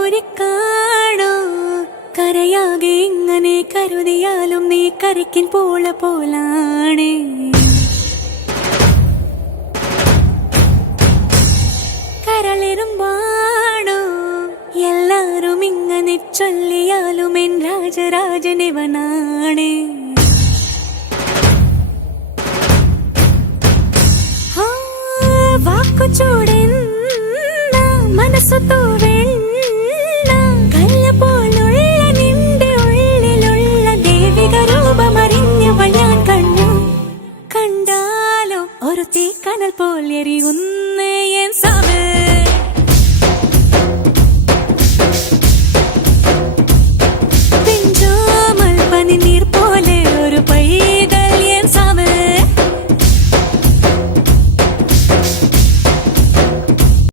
മുറിക്കാണോ കരയാകെ ഇങ്ങനെ കരുതിയാലും നീ കരയ്ക്കിൻ പോലാണ് കരളിരുമ്പാണോ എല്ലാരും ഇങ്ങനെ ചൊല്ലിയാലും എൻ രാജരാജനിവനാണ് വാക്കു ചൂടൻ